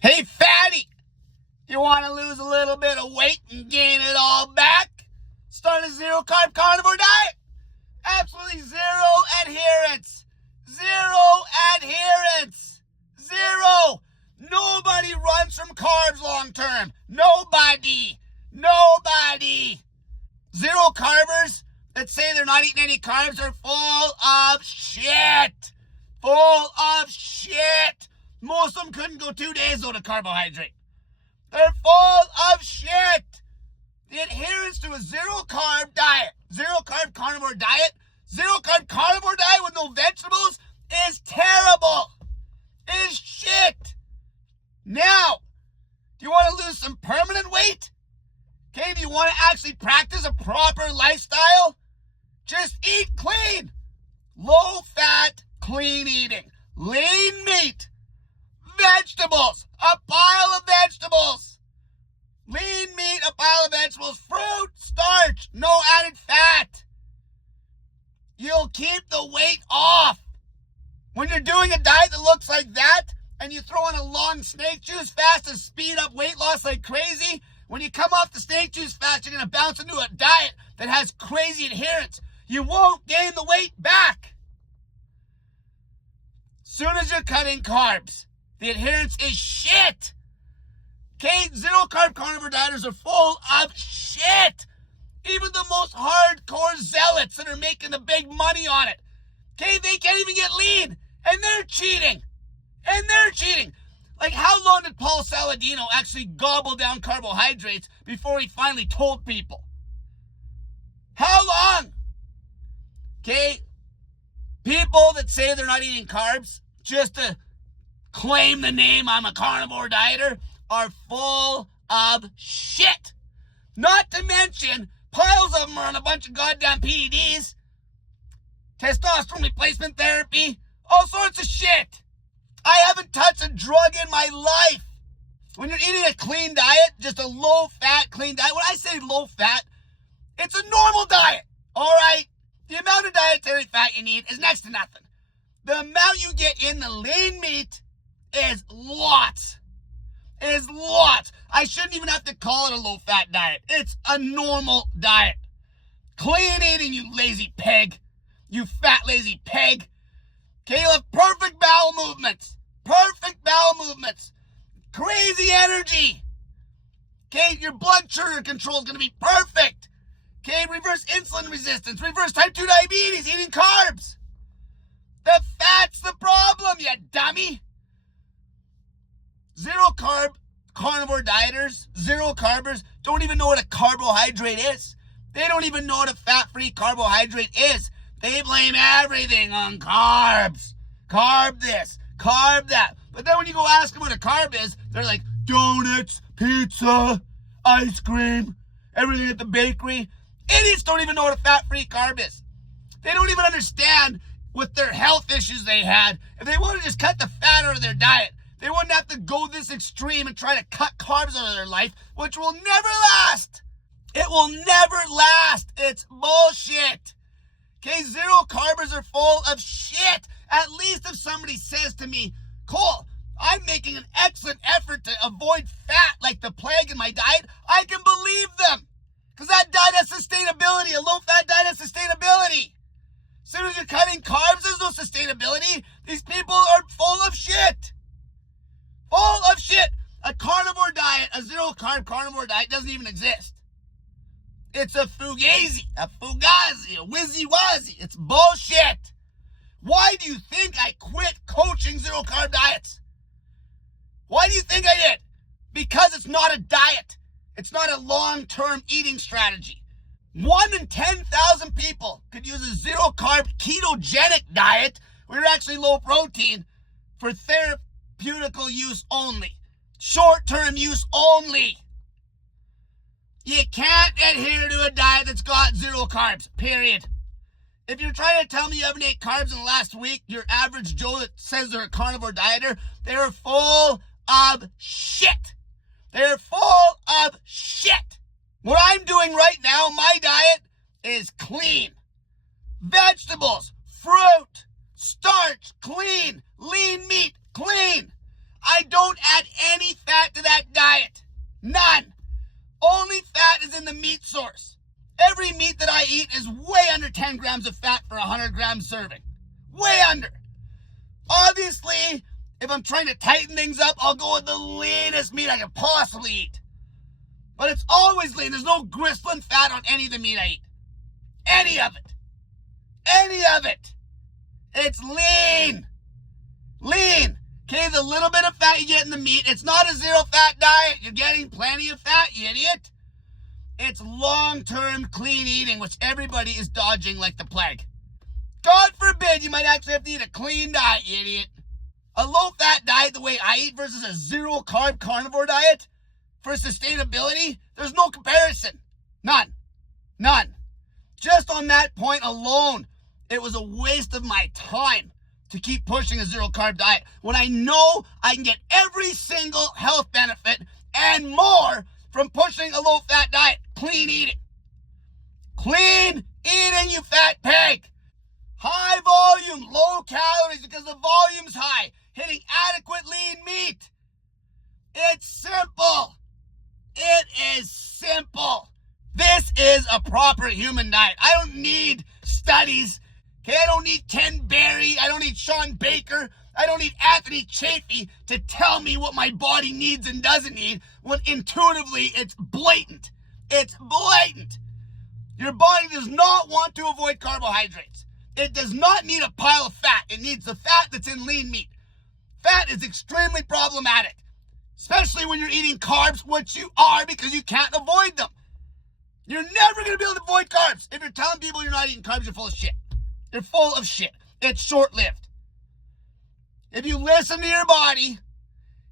Hey, fatty, you want to lose a little bit of weight and gain it all back? Start a zero-carb carnivore diet. Absolutely zero adherence. Zero adherence. Zero. Nobody runs from carbs long term. Nobody. Zero carbers that say they're not eating any carbs are full of shit. Most of them couldn't go 2 days without a carbohydrate. They're full of shit. The adherence to a zero-carb diet, zero-carb carnivore diet, zero-carb carnivore diet with no vegetables is terrible. Is shit. Now, do you want to lose some permanent weight? Okay, do you want to actually practice a proper lifestyle? Just eat clean. Low-fat, clean eating. Lean meat. Vegetables. A pile of vegetables. Lean meat, a pile of vegetables. Fruit, starch, no added fat. You'll keep the weight off. When you're doing a diet that looks like that, and you throw in a long snake juice fast to speed up weight loss like crazy, when you come off the snake juice fast, you're going to bounce into a diet that has crazy adherence. You won't gain the weight back. Soon as you're cutting carbs, the adherence is shit. Okay, zero-carb carnivore dieters are full of shit. Even the most hardcore zealots that are making the big money on it, okay, they can't even get lean, and they're cheating. Like, how long did Paul Saladino actually gobble down carbohydrates before he finally told people? How long? Okay, people that say they're not eating carbs just to claim the name I'm a carnivore dieter are full of shit. Not to mention, piles of them are on a bunch of goddamn PEDs, testosterone replacement therapy, all sorts of shit. I haven't touched a drug in my life. When you're eating a clean diet, just a low-fat, clean diet, when I say low-fat, it's a normal diet, all right? The amount of dietary fat you need is next to nothing. The amount you get in the lean meat is lots. I shouldn't even have to call it a low-fat diet. It's a normal diet. Clean eating, you lazy pig. You fat, lazy pig. Okay, you'll have perfect bowel movements. Crazy energy. Okay, your blood sugar control is going to be perfect. Okay, reverse insulin resistance, reverse type 2 diabetes, eating carbs. The fat's the problem, you dummy. Zero-carb carnivore dieters, zero-carbers, don't even know what a carbohydrate is. They don't even know what a fat-free carbohydrate is. They blame everything on carbs. Carb this, carb that. But then when you go ask them what a carb is, they're like, donuts, pizza, ice cream, everything at the bakery. Idiots don't even know what a fat-free carb is. They don't even understand with their health issues they had. If they want to just cut the fat out of their diet, they wouldn't have to go this extreme and try to cut carbs out of their life, which will never last. It will never last. It's bullshit. Okay, zero-carbers are full of shit. At least if somebody says to me, Cole, I'm making an excellent effort to avoid fat like the plague in my diet, I can believe them. Because that diet has sustainability. A low-fat diet has sustainability. As soon as you're cutting carbs, there's no sustainability. These people are full of shit. A carnivore diet, a zero-carb carnivore diet doesn't even exist. It's a fugazi, a wizzy-wazzy. It's bullshit. Why do you think I quit coaching zero-carb diets? Why do you think I did? Because it's not a diet. It's not a long-term eating strategy. 1 in 10,000 people could use a zero-carb ketogenic diet where you're actually low protein for therapeutical use only. Short-term use only. You can't adhere to a diet that's got zero carbs, period. If you're trying to tell me you haven't ate carbs in the last week, your average Joe that says they're a carnivore dieter, they're full of shit. They're full of shit. What I'm doing right now, my diet is clean. Vegetables, fruit, starch, clean. Lean meat, clean. I don't add anything eat is way under 10 grams of fat for a 100-gram serving. Way under. Obviously, if I'm trying to tighten things up, I'll go with the leanest meat I can possibly eat. But it's always lean. There's no gristle and fat on any of the meat I eat. Any of it. Any of it. It's lean. Lean. Okay, the little bit of fat you get in the meat, it's not a zero-fat diet. You're getting plenty of fat, you idiot. It's long-term clean eating, which everybody is dodging like the plague. God forbid you might actually have to eat a clean diet, you idiot. A low-fat diet the way I eat versus a zero-carb carnivore diet, for sustainability, there's no comparison. None. None. Just on that point alone, it was a waste of my time to keep pushing a zero-carb diet when I know I can get every single health benefit and more from pushing a low-fat diet. Clean eating. Clean eating, you fat pig. High volume, low calories because the volume's high. Hitting adequate lean meat. It's simple. It is simple. This is a proper human diet. I don't need studies. Okay, I don't need Ken Berry. I don't need Sean Baker. I don't need Anthony Chafee to tell me what my body needs and doesn't need when intuitively it's blatant. It's blatant. Your body does not want to avoid carbohydrates. It does not need a pile of fat. It needs the fat that's in lean meat. Fat is extremely problematic, especially when you're eating carbs, which you are because you can't avoid them. You're never going to be able to avoid carbs. If you're telling people you're not eating carbs, you're full of shit. You're full of shit. It's short-lived. If you listen to your body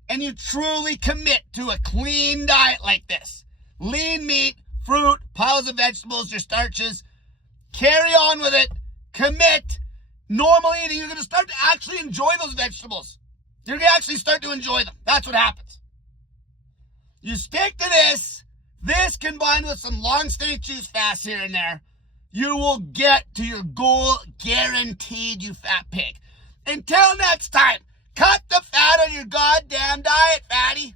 and you truly commit to a clean diet like this, lean meat, fruit, piles of vegetables, your starches, carry on with it, commit, normal eating, you're going to start to actually enjoy those vegetables. You're going to actually start to enjoy them. That's what happens. You stick to this combined with some long stage juice fasts here and there, you will get to your goal guaranteed, you fat pig. Until next time, cut the fat on your goddamn diet, fatty.